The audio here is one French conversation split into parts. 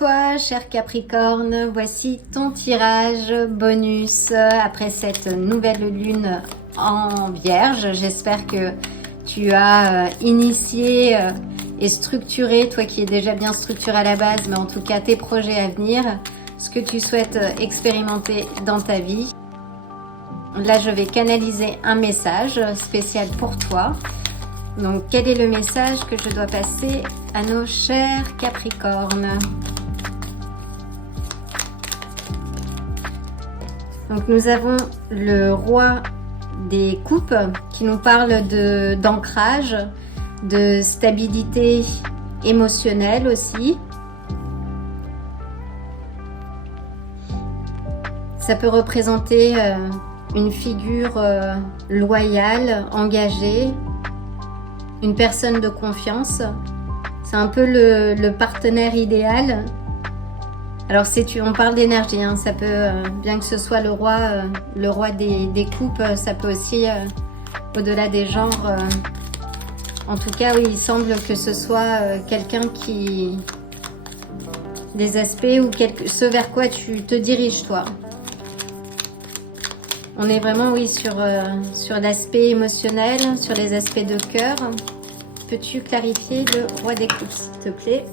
toi, cher Capricorne, voici ton tirage bonus après cette nouvelle lune en Vierge. J'espère que tu as initié et structuré, toi qui es déjà bien structuré à la base, mais en tout cas tes projets à venir, ce que tu souhaites expérimenter dans ta vie. Là, je vais canaliser un message spécial pour toi. Donc, quel est le message que je dois passer à nos chers Capricornes? Donc, nous avons le roi des coupes qui nous parle d'ancrage, de stabilité émotionnelle aussi. Ça peut représenter une figure loyale, engagée, une personne de confiance. C'est un peu le partenaire idéal. Alors on parle d'énergie, hein, ça peut, bien que ce soit le roi des coupes, ça peut aussi, au-delà des genres, en tout cas, oui, il semble que ce soit quelqu'un qui... des aspects ou ce vers quoi tu te diriges, toi. On est vraiment, oui, sur l'aspect émotionnel, sur les aspects de cœur. Peux-tu clarifier le roi des coupes, s'il te plaît?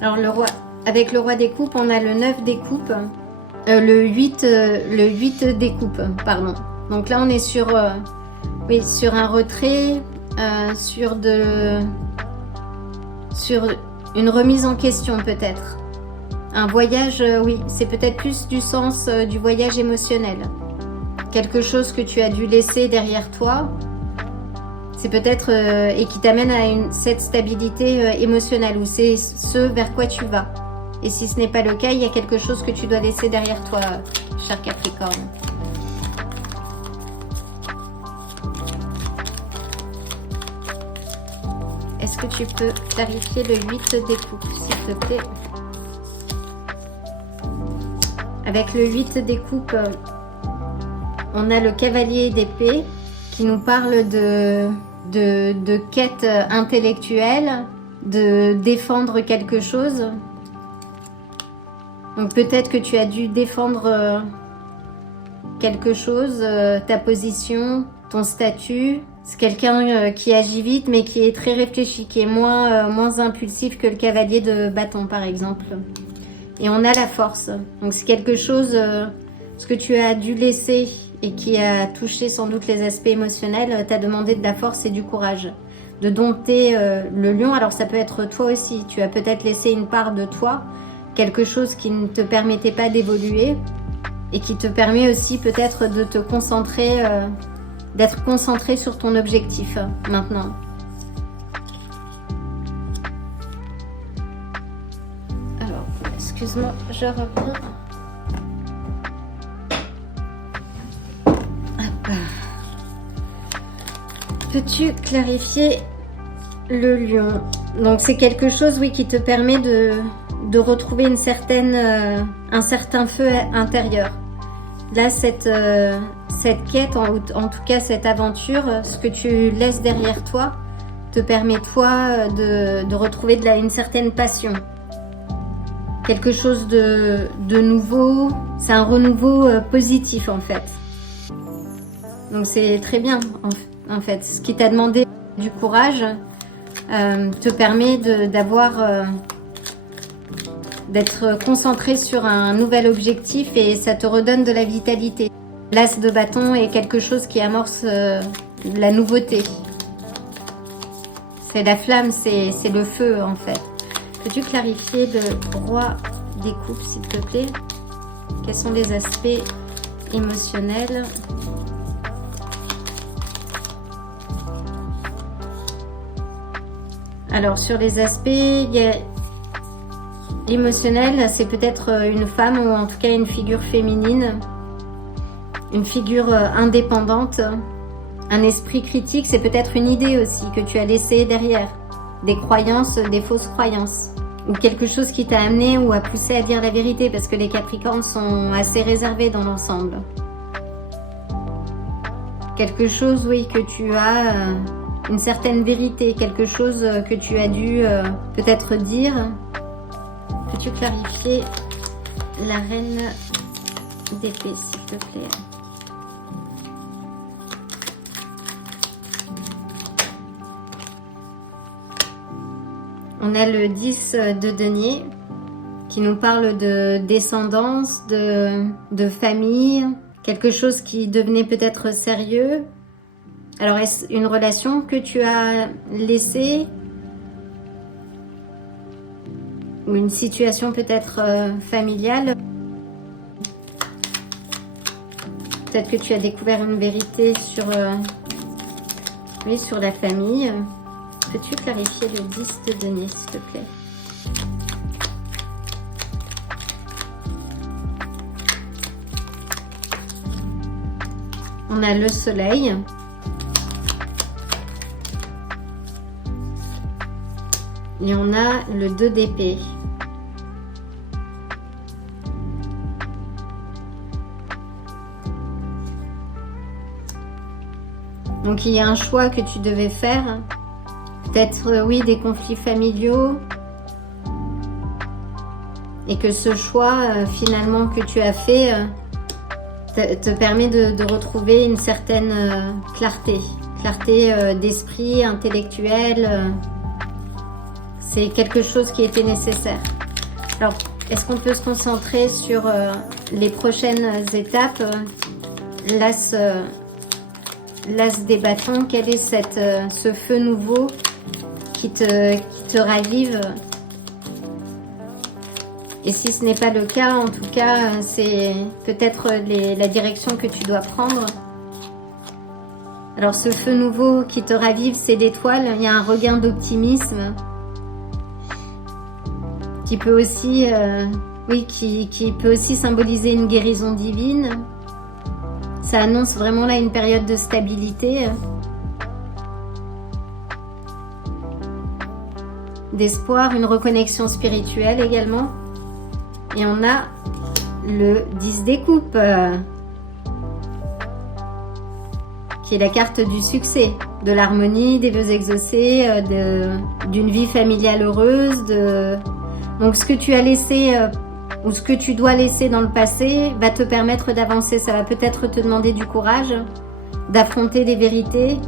Alors, avec le roi des coupes, on a le 9 des coupes, le 8 des coupes, pardon. Donc là, on est sur un retrait, sur une remise en question, peut-être. Un voyage, oui, c'est peut-être plus du sens du voyage émotionnel. Quelque chose que tu as dû laisser derrière toi. C'est peut-être, et qui t'amène à cette stabilité émotionnelle, où c'est ce vers quoi tu vas. Et si ce n'est pas le cas, il y a quelque chose que tu dois laisser derrière toi, cher Capricorne. Est-ce que tu peux clarifier le 8 des coupes, s'il te plaît? Avec le 8 des coupes, on a le cavalier d'épée qui nous parle de quête intellectuelle, de défendre quelque chose. Donc peut-être que tu as dû défendre quelque chose, ta position, ton statut. C'est quelqu'un qui agit vite mais qui est très réfléchi, qui est moins impulsif que le cavalier de bâton par exemple. Et on a la force. Donc c'est quelque chose, ce que tu as dû laisser et qui a touché sans doute les aspects émotionnels, t'a demandé de la force et du courage. De dompter le lion. Alors ça peut être toi aussi. Tu as peut-être laissé une part de toi, quelque chose qui ne te permettait pas d'évoluer et qui te permet aussi peut-être de te concentrer, d'être concentré sur ton objectif maintenant. Excuse-moi, je reviens. Peux-tu clarifier le lion? Donc c'est quelque chose, oui, qui te permet de retrouver un certain feu intérieur. Là, cette quête, en tout cas cette aventure, ce que tu laisses derrière toi, te permet toi de retrouver une certaine passion. Quelque chose de nouveau, c'est un renouveau positif en fait. Donc c'est très bien en fait. Ce qui t'a demandé du courage te permet d'être concentré sur un nouvel objectif et ça te redonne de la vitalité. L'as de bâton est quelque chose qui amorce la nouveauté. C'est la flamme, c'est le feu en fait. Peux-tu clarifier le roi des coupes, s'il te plaît? Quels sont les aspects émotionnels? Alors, sur les aspects, il y a l'émotionnel, c'est peut-être une femme ou en tout cas une figure féminine, une figure indépendante, un esprit critique, c'est peut-être une idée aussi que tu as laissée derrière, des croyances, des fausses croyances. Ou quelque chose qui t'a amené ou a poussé à dire la vérité, parce que les Capricornes sont assez réservés dans l'ensemble. Quelque chose, oui, que tu as une certaine vérité, quelque chose que tu as dû peut-être dire Peux-tu clarifier la reine d'épée, s'il te plaît? On a le 10 de denier qui nous parle de descendance, de famille, quelque chose qui devenait peut-être sérieux. Alors, est-ce une relation que tu as laissée? Ou une situation peut-être familiale? Peut-être que tu as découvert une vérité sur, oui, sur la famille. Peux-tu clarifier le 10 de denier, s'il te plaît? On a le soleil. Et on a le 2 d'épée. Donc il y a un choix que tu devais faire. Peut-être, oui, des conflits familiaux. Et que ce choix, finalement, que tu as fait, te permet de retrouver une certaine clarté. Clarté d'esprit, intellectuelle. C'est quelque chose qui était nécessaire. Alors, est-ce qu'on peut se concentrer sur les prochaines étapes? L'as des bâtons, quel est ce feu nouveau qui te ravive? Et si ce n'est pas le cas, en tout cas, c'est peut-être la direction que tu dois prendre. Alors, ce feu nouveau qui te ravive, c'est l'étoile. Il y a un regain d'optimisme qui peut aussi, oui, qui peut aussi symboliser une guérison divine. Ça annonce vraiment là une période de stabilité, d'espoir, une reconnexion spirituelle également. Et on a le 10 des coupes, qui est la carte du succès, de l'harmonie, des vœux exaucés, d'une vie familiale heureuse. Donc ce que tu as laissé ou ce que tu dois laisser dans le passé va te permettre d'avancer. Ça va peut-être te demander du courage, d'affronter des vérités.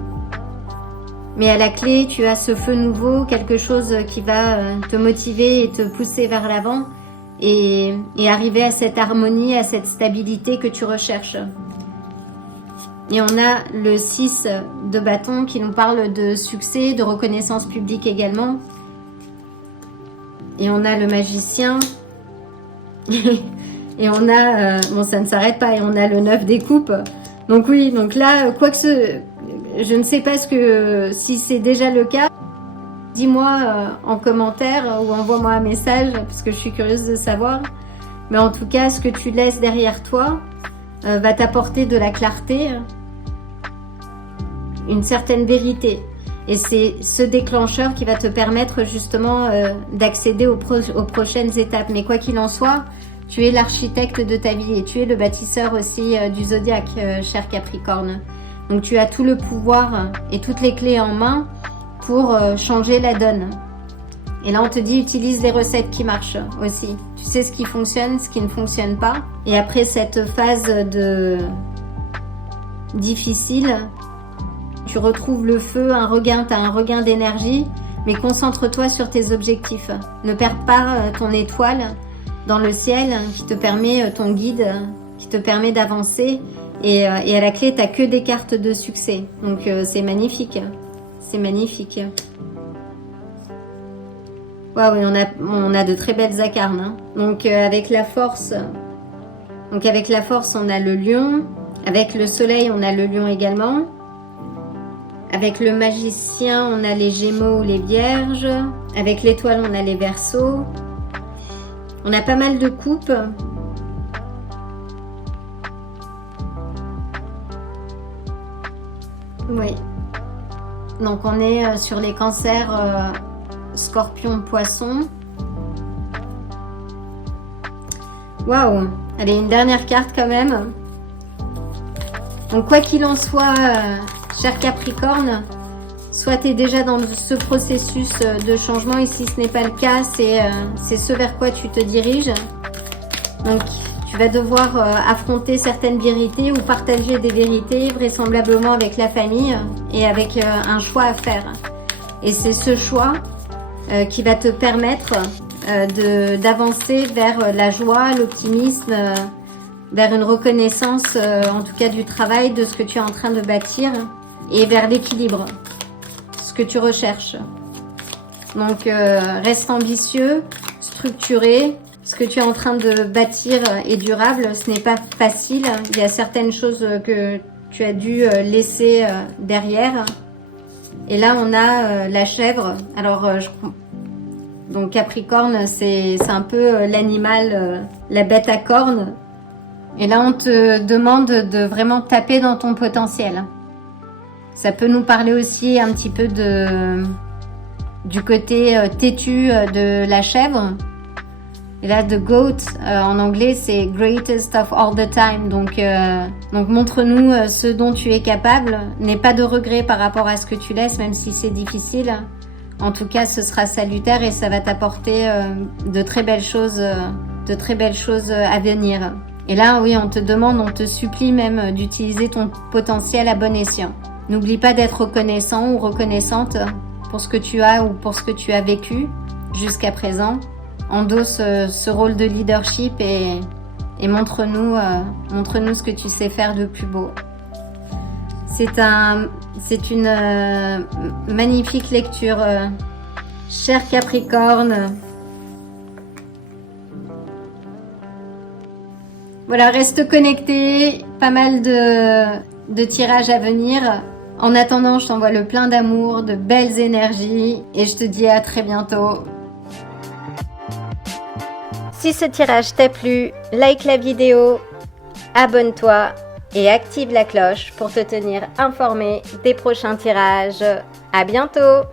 Mais à la clé, tu as ce feu nouveau, quelque chose qui va te motiver et te pousser vers l'avant et arriver à cette harmonie, à cette stabilité que tu recherches. Et on a le 6 de bâton qui nous parle de succès, de reconnaissance publique également. Et on a le magicien. Et on a... bon, ça ne s'arrête pas. Et on a le 9 des coupes. Donc oui, donc là, quoi que ce... Je ne sais pas si c'est déjà le cas. Dis-moi en commentaire ou envoie-moi un message parce que je suis curieuse de savoir. Mais en tout cas, ce que tu laisses derrière toi va t'apporter de la clarté, une certaine vérité. Et c'est ce déclencheur qui va te permettre justement d'accéder aux prochaines étapes. Mais quoi qu'il en soit, tu es l'architecte de ta vie et tu es le bâtisseur aussi du zodiaque, cher Capricorne. Donc tu as tout le pouvoir et toutes les clés en main pour changer la donne. Et là on te dit utilise les recettes qui marchent aussi. Tu sais ce qui fonctionne, ce qui ne fonctionne pas. Et après cette phase difficile, tu retrouves le feu, tu as un regain d'énergie, mais concentre-toi sur tes objectifs. Ne perds pas ton étoile dans le ciel qui te permet, ton guide, qui te permet d'avancer. Et à la clé, tu n'as que des cartes de succès. Donc c'est magnifique. C'est magnifique. Waouh, on a de très belles acarnes. Hein. Donc avec la force, on a le lion. Avec le soleil, on a le lion également. Avec le magicien, on a les gémeaux ou les vierges. Avec l'étoile, on a les verseaux. On a pas mal de coupes. Oui. Donc on est sur les cancers, scorpion, poisson. Waouh. Allez, une dernière carte quand même. Donc quoi qu'il en soit, cher Capricorne, soit tu es déjà dans ce processus de changement et si ce n'est pas le cas, c'est ce vers quoi tu te diriges. Donc tu vas devoir affronter certaines vérités ou partager des vérités vraisemblablement avec la famille et avec un choix à faire. Et c'est ce choix qui va te permettre d'avancer vers la joie, l'optimisme, vers une reconnaissance en tout cas du travail, de ce que tu es en train de bâtir et vers l'équilibre, ce que tu recherches. Donc reste ambitieux, structuré. Ce que tu es en train de bâtir est durable, ce n'est pas facile. Il y a certaines choses que tu as dû laisser derrière. Et là, on a la chèvre. Alors, donc Capricorne, c'est un peu l'animal, la bête à cornes. Et là, on te demande de vraiment taper dans ton potentiel. Ça peut nous parler aussi un petit peu du côté têtu de la chèvre. Et là, the goat, en anglais, c'est greatest of all the time. Donc montre-nous ce dont tu es capable. N'aie pas de regrets par rapport à ce que tu laisses, même si c'est difficile. En tout cas, ce sera salutaire et ça va t'apporter de très belles choses à venir. Et là, oui, on te demande, on te supplie même d'utiliser ton potentiel à bon escient. N'oublie pas d'être reconnaissant ou reconnaissante pour ce que tu as ou pour ce que tu as vécu jusqu'à présent. Endosse ce rôle de leadership et montre-nous ce que tu sais faire de plus beau. C'est une magnifique lecture, cher Capricorne. Voilà, reste connecté, pas mal de tirages à venir. En attendant, je t'envoie le plein d'amour, de belles énergies et je te dis à très bientôt. Si ce tirage t'a plu, like la vidéo, abonne-toi et active la cloche pour te tenir informé des prochains tirages. À bientôt!